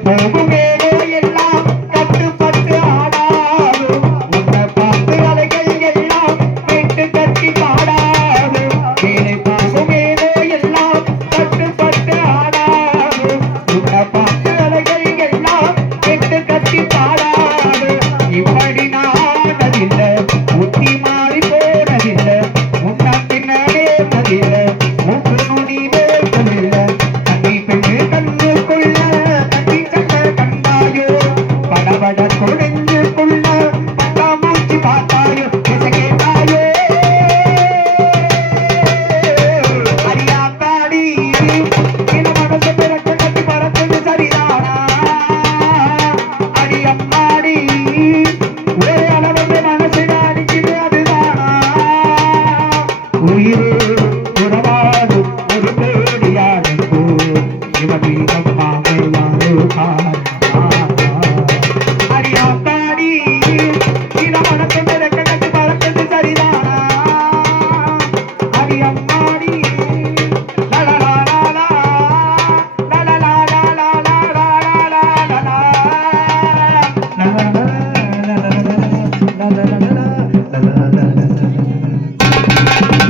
போகும் மேலே எல்லாம் கட்டுப்பட்டு ஆடாது உன்னை பார்த்து அலைகள் எல்லாம் கேட்டு கட்டி பாடாது மேலே போகும் மேலே எல்லாம் கட்டுப்பட்டு ஆடாது உன்னை பார்த்து அலைகள் எல்லாம் கேட்டு கட்டி பாடாது இப்படி நானதில்லை புத்தி மாறி போனதில்லை முன்ன பின்னே மதில்லை மூக்கு நுனி வேட்டதில்லை தண்ணி பெண்ணு கண்ணுக்குள்ள தண்ணி கண்ண கண்டாயோ படபட குழஞ்சுக்குள்ள மூச்சு பார்த்தாயோ பேச கேட்டாயோ அறியாத்தாடி என மனசு பிறக்க கட்டி பறக்குது சரிதானா அடி அம்மாடி ஒரே அளவு மனசு அடிக்குது அதுதானா உயிரே